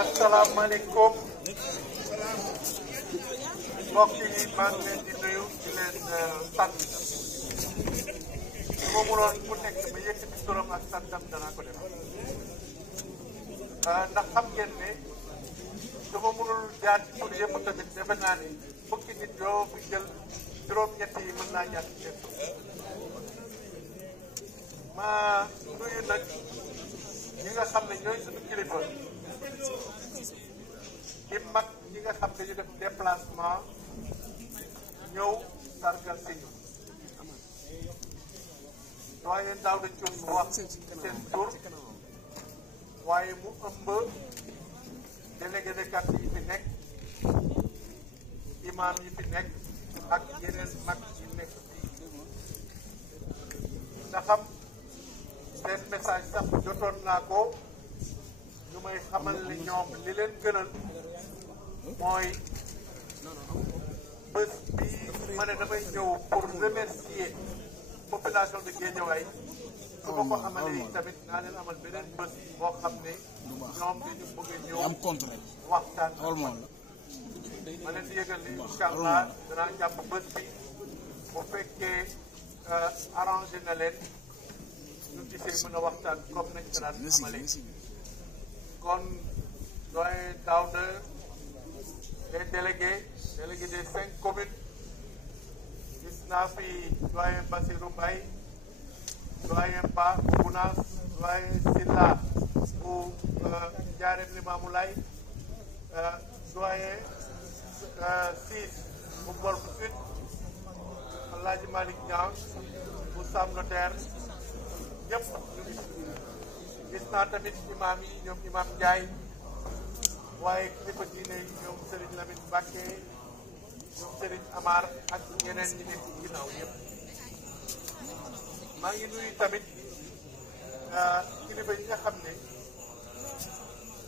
asalaamaaleykum mbokk yi maa ngi leen di nuyu di leen sant su ma mënoon ku nekk ba yëkkati turam ak santam danaa ko def ndax xam ngeen ne su ma mënul jaar ci tur yëpp tamit defe naa ni fukki nit yoo fi jël juróom-ñett yi mën naa ñàkk seen tur ma nuyu nag ñi nga xam ne ñooy suñu kilifa di mag ñi nga xam ne dañu def déplacement ñëw sargal si ñu waaye daaw dañ doon wax seen tur waaye mu ëmb délégué de quartier yi fi nekk imam yi fi nekk ak yeneen mag yi nekk fii ndaxam seen message sax jotoon naa ko ñu may xamal ne ñoom li leen gënal mooy bés bi ma ne damay ñëw pour remercier population de Guédiawaye su ma ko amalee tamit naa leen amal beneen bés boo xam ne ñoom dañu bëgg a ñëw waxtaan ma leen di yëgal ni incha allah danaa jàpp bés bi bu fekkee arrangé na leen ñu gisee mën a waxtaan comme nañ ko daan amalee kon doyen Daouda les délégués des 5 communes gis naa fi doyen Bassirou Mbaye doyen Ba Gounass doyen Silla bu Ndiarème Limamoulaye doyen Ciss bu Golf Sud Alhaji Malick Niang bu Sam Notaire ñëpp gis naa tamit imam yi ñoom imam Ndiaye waaye kilifa diine yi ñoom Serigne Lamine Mbacké ñoom Serigne Amar ak ñeneen ñi nekk ci ginnaaw yëpp maa ngi nuyu tamit kilifa yi nga xam ne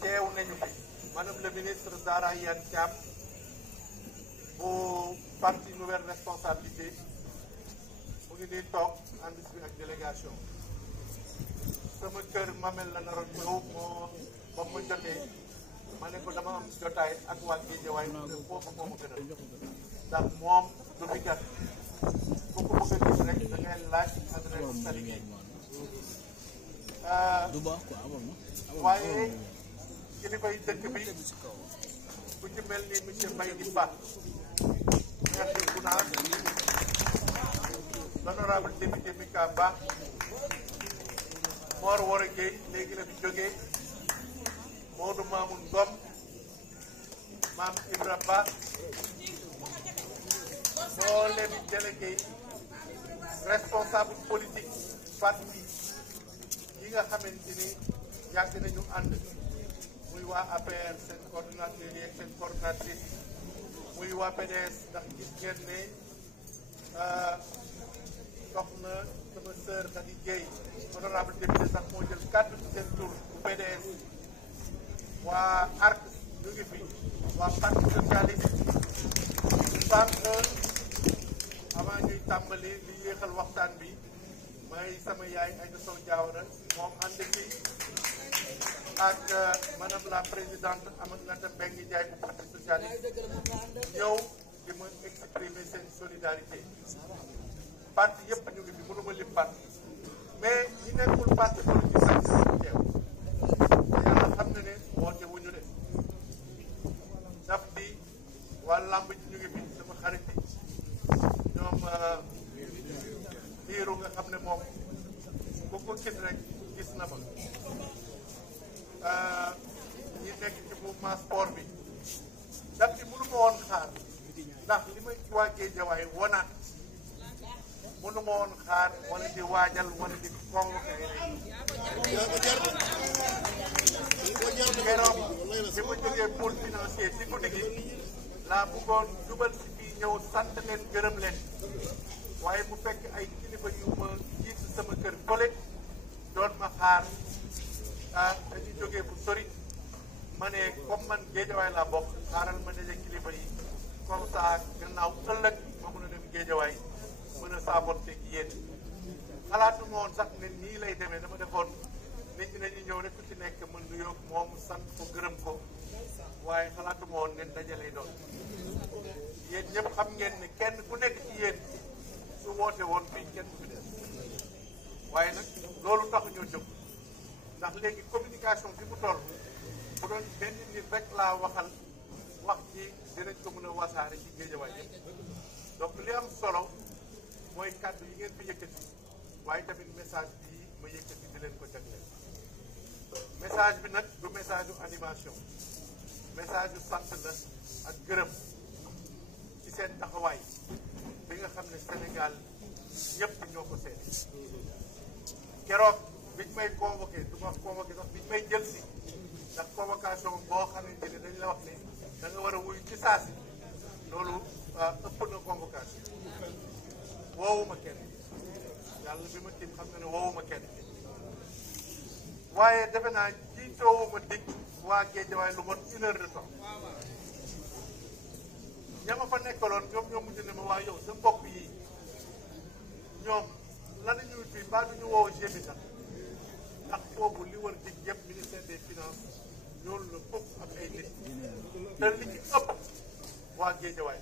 teew nañu fi madame le ministre Zahra Iyane Thiam bu parti nouvelle responsabilité mu ngi nii toog ànd si ak délégation sama kër Mamel la naroon ñëw moo ba ma jotee ma ne ko dama am jotaay ak waa Guédiawaye foofu moo ma gënal ndax moom du fi gat ku ko bëgg a gis rek da ngay laaj adresse Sali waaye kilifa yi dëkk bi ku ci mel ni monsieur Mbaye di Ba maire de Gounass l'honorable député Mika Ba Mor Wara Gueye léegi la fi jógee Modou Mamoun Ngom Maam Ibra Ba moo leen délégué responsable politique parti yi nga xamante ni yàgg nañu ànd muy waa APR seen coordonnateur yi ak seen coordonnatrice muy waa PDS ndax gis ngeen ne soxna sama sœur Khady Gueye honorable député sax moo jël kàddu ci seen tur bu PDS waa ARC ñu ngi fi waa parti socialiste sànq avant ñuy tàmbali li yéexal waxtaan bi may sama yaay Aïda Sow Diawara moom ànd ci ak madame la présidente Aminata Mbengue Ndiaye bu parti socialiste ñëw di ma exprimer seen solidarité parti yëpp ñu ngi fi mënuma lim parti mais ñi nekkul parti politique sax ñu teew te yàlla xam na ne woote wuñu de daf di waa làmb ji ñu ngi fi sama xarit yi ñoom liiru nga xam ne moom ku ko gis rek gis na ma ñi nekk ci mouvement sport bi daf di mënu ma woon xaar ndax li may waa Guédiawaye wonaat mënu ma woon xaar wala di waajal wala di convoqué keroog bi ma jógee pôle financier ci guddi gi laa bëggoon jubal si fii ñëw sant leen gërëm leen waaye bu fekk ay kilifa yu ma jiitu sama kër collègue doon ma xaar dañuy jógee bu sori ma ne comme man Guédiawaye laa bokk xaaral ma daje kilifa yi comme ça gannaaw ëllëg ma mën a dem Guédiawaye mën a saaboonteeg yéen xalaatu ma woon sax ne nii lay demee dama defoon nit ñi dañuy ñëw rek ku ci nekk mën nuyoo moom sant ko gërëm ko waaye xalaatuma woon ne dajalay doon yéen ñëpp xam ngeen ne kenn ku nekk ci yéen su woote woon fii kenn du fi des waaye nag loolu tax ñoo jóg ndax léegi communication bi mu toll bu doon benn nit rek laa waxal wax ji dinañ ko mën a wasaare ci Géejawaay yëpp donc li am solo mooy kàddu yi ngeen fi yëkkati waaye tamit message bii ma yëkkati di leen ko jagleel message bi nag du message yu animation message yu sant la ak gërëm ci seen taxawaay bi nga xam ne Sénégal ñëpp ñoo ko seede keroog biñ may convoqué du ma convoqué sax biñ may jël si ndax convocation boo xamante ne dañ la wax ne da nga war a wuy ci saasi loolu ëpp na convocation woowuma kenn yàlla bi ma tiim xam na ne woowuma kenn waaye defe naa jiitoowuma dig waa Géejawaay lu mot 1 heure de temps ña ma fa nekkaloon ñoom ñoo mujj ne ma waa yow sa mbokk yi ñoom lan la ñuy fii mbaa duñu woo GMI sax ndax boobu li war dig yëpp ministère des finances ñoolu la foof ak ay nit te li ci ëpp waa Géejawaay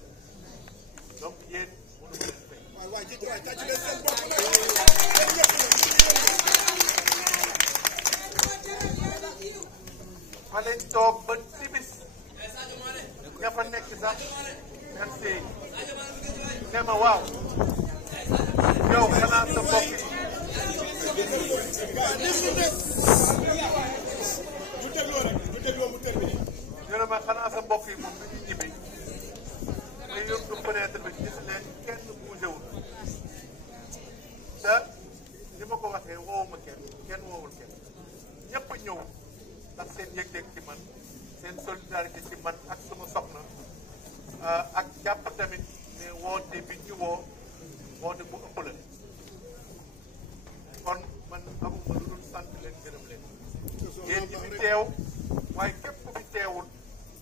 donc yéen mënu ma leen fay fa lañ toog ba timis ña fa nekk sax merci ne ma waaw yow xanaa sa mbokk yi ñu ne ma xanaa sa mbokk yi moom bi ñu ñibbi may yóbbu fenêtre bi gis leen kenn bougéwul te li ma ko waxee woowuma kenn woowul kenn ñëpp a ñëw ndax seen yëg-yëg ci man seen solidarité ci man ak suma soxna ak jàpp tamit ne woote bi ñu woote bu ëpp la kon man amuma lu dul sant leen gërëm leen yéen ñi fi teew waaye képp ku fi teewul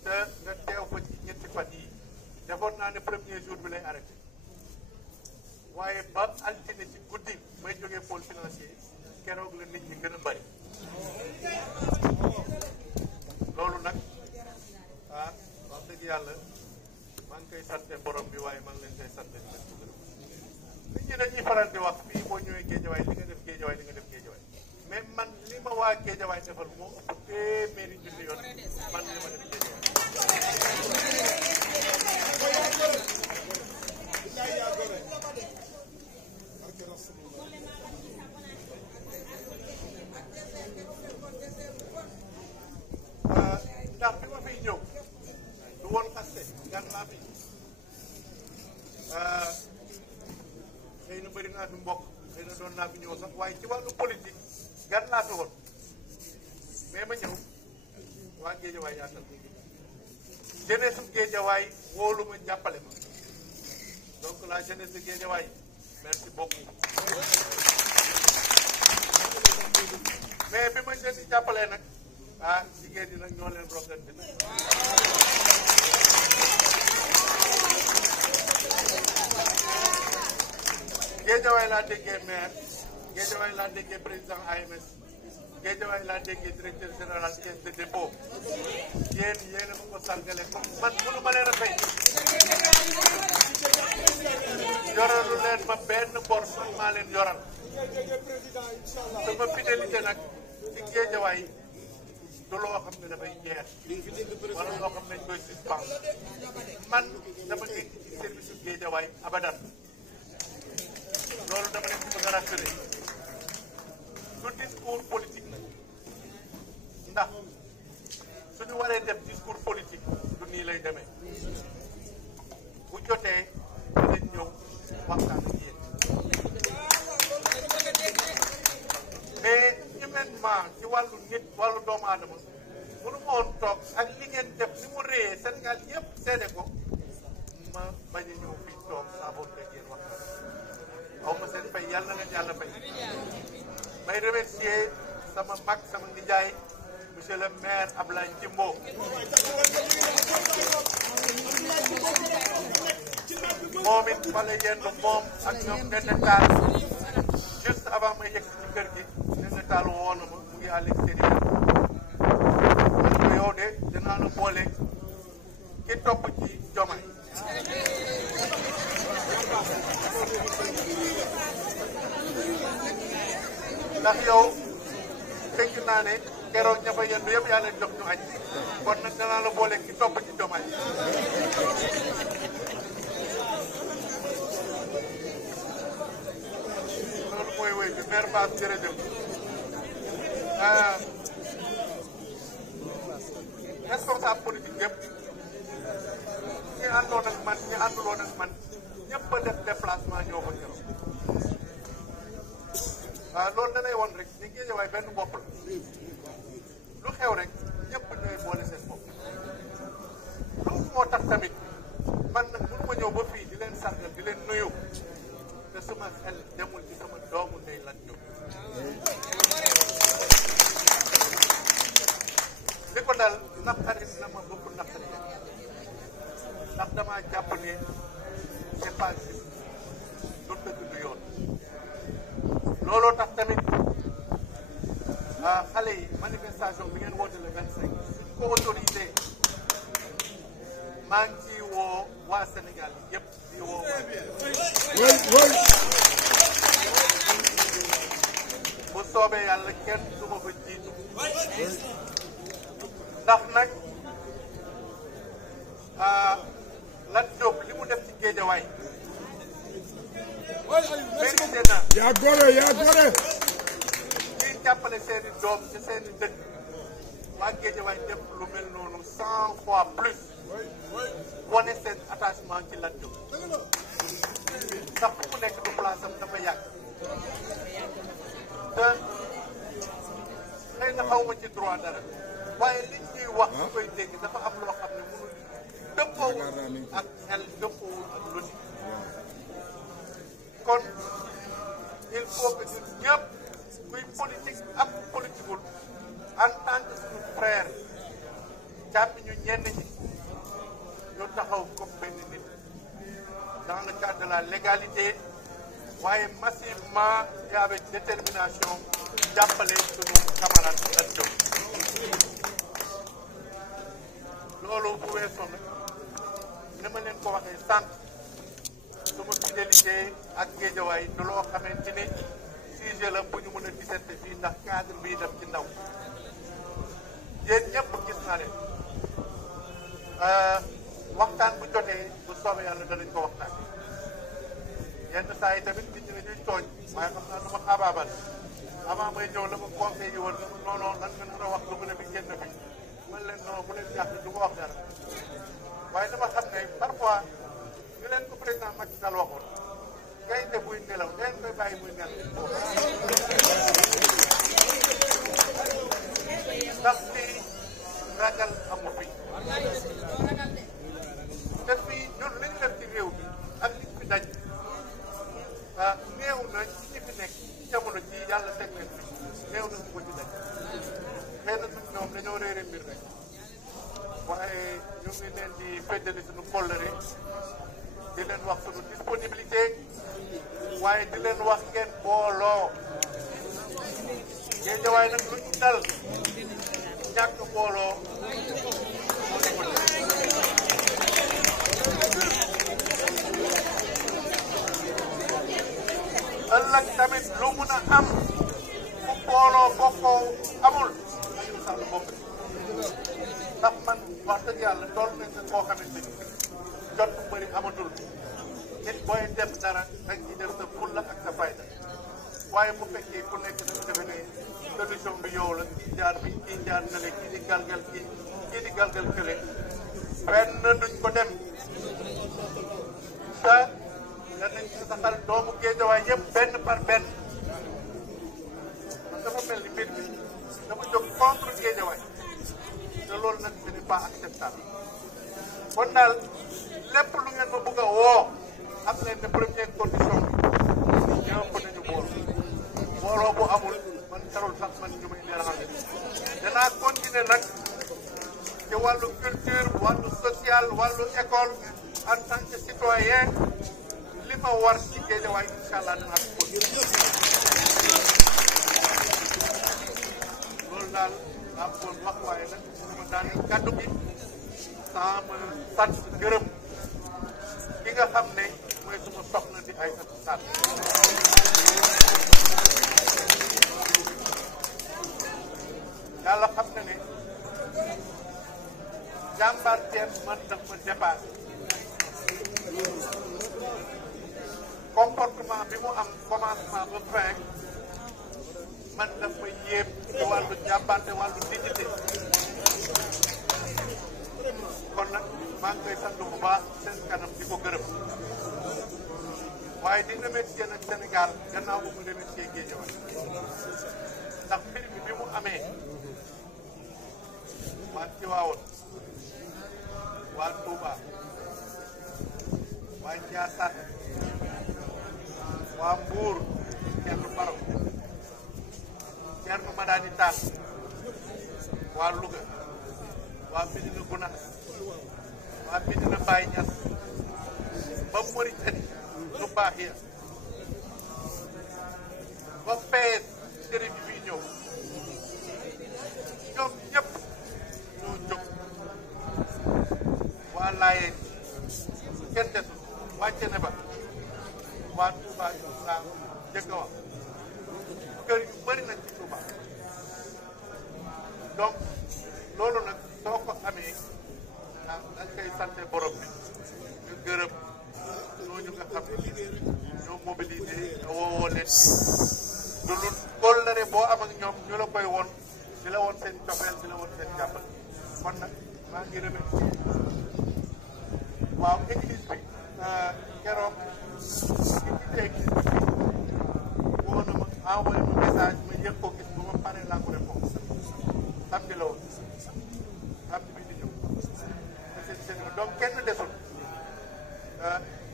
te nga teew fa ci ñetti fan yi defoon naa ne premier jour bi lay arrêté waaye ba altine ci guddi may jógee pôle financier keroog la nit ñi gën a bari loolu nag wax dëgg yàlla maa ngi koy sante borom bi waaye maa ngi leen koy sante di leen ko gërëm nit ñi dañuy faral di wax fii boo ñëwee Géejawaay li nga def Géejawaay li nga def Géejawaay mais man li ma waa Géejawaay defal moo ëpp téeméeri junni yoon man li ma def ndax bi ma fiy ñëw du woon xaste gan laa fi xëy na bëri naa fi mbokk xëy na doon naa fi ñëw sax waaye ci wàllu politique gan laa fi woon mais ma ñëw waa Géejawaay yaatal jeunesse su Géejawaay wóolu ma jàppale ma donc la jeunesse de Géejawaay merci beaucoup mais bi ma leen di jàppalee nag jigéen ñi nag ñoo leen rogante nag Géejawaay laa déggee maire Géejawaay laa déggee président AMS Géejawaay laa déggee directeur général caisse de dépôt yéen yéen a ma ko sargale comme man mënu ma leen a fay yoralu leen ma benn bor man maa leen yoral sama fidélité nag ci Géejawaay du loo xam ne dafay jeex wala loo xam ne dañ koy suspendre man dama nekk ci service su Géejawaay abadan loolu dama leen ci bëgg a rassuré du discours politique la ndax suñu waree def discours politique du nii lay demee bu jotee dinañ ñëw waxtaan ak yéen mais humainement ci wàllu nit wàllu doomu aadama mënu ma woon toog ak li ngeen def ni mu réyee Sénégal yëpp seede ko ma bañ a ñëw fii toog saa boo déggee waxtaan aw ma seen fay yàlla na leen yàlla fay may remercier sama mag sama nijaay monsieur le maire Ablaye Jimbo moom it fa la yendu moom ak ñoom Ndeye Tall juste avant may yegg ci kër gi Ndeye Tall woo na ma mu ngi partis à l'extérieur man ko yow de dinaa la boole ki topp ci Diomaye ndax yow fekk naa ne keroog ña fa yendu yëpp yaa leen jox ñu añ kon nag dinaa la boole ki topp ci Diomaye loolu mooy wéy bi maire Bass jërëjëf responsable politique yëpp ñi àndoon ak man ñi ànduloon ak man ñëpp a def déplacement ñoo ko keroog waaw loolu danay woon rek ni Guédiawaye benn bopp la lu xew rek ñëpp ñooy boole seen bopp loolu moo tax tamit man nag mënu ma ñëw ba fii di leen sargal di leen nuyu te sama xel demul ci sama doomu ndey Lat Diop li ko dal naqari na ma bëgg naqari ndax dama jàpp ne c'est pas juste du dëgg du yoon looloo tax tamit xale yi manifestation bi ngeen woote le 25 suñ ko autorisé maa ngi ciy woo waa Sénégal yëpp di woo bu soobee yàlla kenn du ma fa jiitu ndax nag Lat Diop li mu def ci Guédiawaye mérité na yaa gore ñuy jàppale seeni doom ci seeni dëkk waa Guédiawaye def lu mel noonu 100 fois plus wane seen attachement ci Lat Diop ndax fu mu nekk du place am dafa yàgg te xëy na xaw ma ci droit dara waaye li ñuy wax ñu koy dégg dafa am loo xam ne mënul dëppoowul ak xel dëppoowul ak logique kon il faut que ñun ñëpp kuy politique ak politiqueul en tant que suñu frère jàppi ñu ñenn ñi ñu taxaw comme benn nit dans le cadre de la légalité waaye massivement et avec détermination jàppale suñu camarade Lat Diop loolu bu weesoo nag ni ma leen ko waxee sànq suma fidélité ak Guédiawaye du loo xamante ni sujet la bu ñu mën a diserte fii ndax cadre bii dem ci ndaw yéen ñëpp gis naa leen waxtaan bu jotee bu soobee yàlla danañ ko waxtaan yenn saa yi tamit nit ñi dañuy tooñ waaye xam naa du ma xaabaabal avant may ñëw la ma conseil yi woon non non lan nga mën a wax lu mën a fi génn fi man leen non bu leen jàpp du ma wax dara waaye dama xam ne parfois ñu leen ko président Macky Sall waxoon gaynde buy nelaw leen koy bàyyi muy nelaw ndax fii ragal amu fi te fii ñun li ñu def ci réew mi ak li fi daj néew na ci fi nekk ci jamono ji yàlla teg leen fi néew na ñu ko ci daj xëy na suñ ñoom dañoo réere mbir rek waaye ñu ngi leen di feddali suñu kóllëre di leen wax suñu disponibilité waaye di leen wax ngeen booloo Guédiawaye nag lu ñu dal ñàkk booloo ëllëg tamit lu mun a am fu booloo bokkoo amul añu sax lu bokk ndax man wax dëgg yàlla tool nañ ne koo xamante ni jot bu bëri amatul nit booy def dara dañ ci def sa fulla ak sa fayda waaye bu fekkee ku nekk dañu defe ne solution bi yow la kii jaar bi kii jaar nale kii di galgal kii di galgal kële benn duñ ko dem te danañ ci saxal doomu Guédiawaye yëpp benn par benn man dafa mel ni mbir bi dafa jóg contre Guédiawaye te loolu nag ce n'est pas acceptable kon daal lépp lu ngeen ma bëgg a woo am leen ne première condition bi ñëpp nañu booloo bu amul man jarul sax man ñu may déranger danaa continuer nag ci wàllu culture wàllu social wàllu école en tant que citoyen li ma war ci Guédiawaye incha allah dinaa ko daal laa bëggoon wax waaye nag ma daaneel kàddu gi sama sant gërëm ki nga xam ne mooy suma soxna di Aïssatou Sall yàlla xam na ne jàmbaar teen man daf ma dépassé comportement bi mu am commencement ba fin man daf ma yéem ci wàllu jàmbaarte wàllu dignité kon nag maa ngi koy sant bu baax seen kanam di ko gërëm waaye di remercier nag Sénégal gannaaw ba mu remercier Guédiawaye ndax mbir mi bi mu amee waa Tivaouane waa Touba waa Ndiassane waa Mbour Thierno Baro Thierno Madani Tall waa Louga waa Médina Gounass waa Médina Baye Niass ba Mauritanie lu baax ya ba fees sëriñ bi fii ñëw ñoom ñëpp ñoo jóg waa Laayeen kenn desul wàcce ne ba waa Touba yu laa njëkk a wax kër yu bëri nañ ci Touba donc loolu nag soo ko amee ah dañ koy sante borom bi ñu gërëm ñooñu nga xam ne ñoo mobilisé nga woowoo leen du lu kóllëre boo am ak ñoom ñu la koy won di la woon seen cofeel di la woon seen jàppal kon nag maa ngi remercier waaw église bi keroog ki jiite église bi woo na ma envoyé ma message ma yëg ko gis ba ma pare laa ko répondre samedi la woon samedi bi di ñëw seen donc kenn desul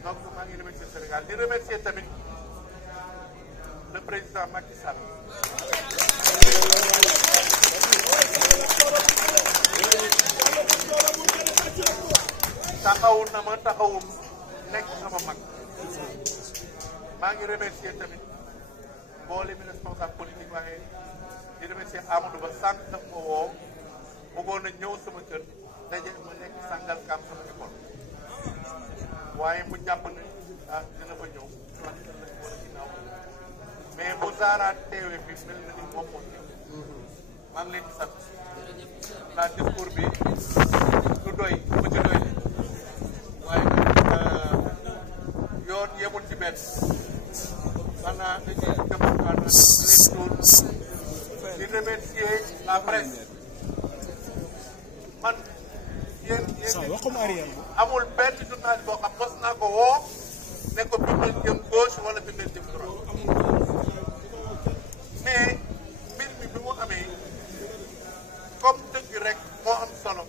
donc maa ngi remercier Sénégal di remercier tamit le président Macky Sall taxawul na ma taxawul nekk sama mag maa ngi remercier tamit mboolem responsable politique waaye di remercier Amadou Ba sànq daf ma woo bëggoon na ñëw sama kër daje ma nekk Sangalkam sama école waaye mu jàpp ne ah dina fa ñëw wala ginnaaw mais bu Zahra teewee fi mel na ni moom moo ñëw maa ngi leen di sant la discours bi du doy mu ci doy waaye yoon yemul ci benn xanaa dañuy département les tours di remercier la presse man yéen amul benn journaliste boo xam mos naa ko woo ne ko bindal jëm gauche wala bindal jëm droite mais mbir mi bi mu amee comme dëgg rek moo am solo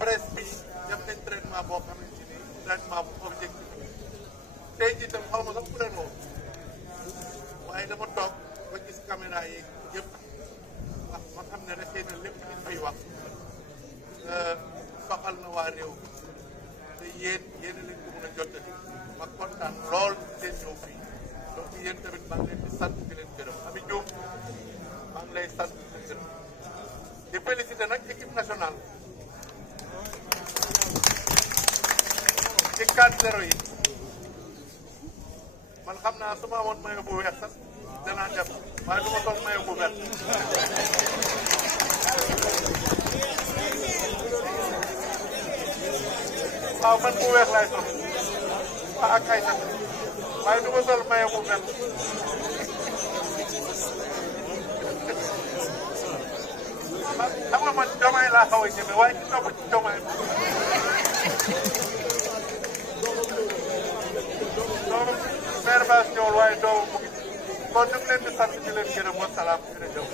presse bi def nañ traitement boo xamante ni traitement bu objectif tey jii tam xaw ma sax ku leen woo waaye dama toog ba gis caméra yi yëpp wax ma xam ne rek xëy na lépp liñ fay wax soxal na waa réew te yéen lañ ko mën a jottali ma kontaan lool seen ñëw fii donc yéen tamit maa ngi leen di sant di leen gërëm Ami Diouf maa ngi lay sant di leen gërëm di féliciter nag équipe nationale ci 4-0 yi man xam naa su ma amoon maillot bu weex sax danaa def waaye du ma sol maillot bu vert waaw man bu weex laay sol waa ak ay sax waaye du ma sol maillot bu vert xam nga man Diomaye laa xaw a ñeme waaye ci topp ci Diomaye doomu maire Bass ñëwul waaye doomu mu ngi kon ñu ngi leen di sant di leen gërëm wa salaam jërëjëf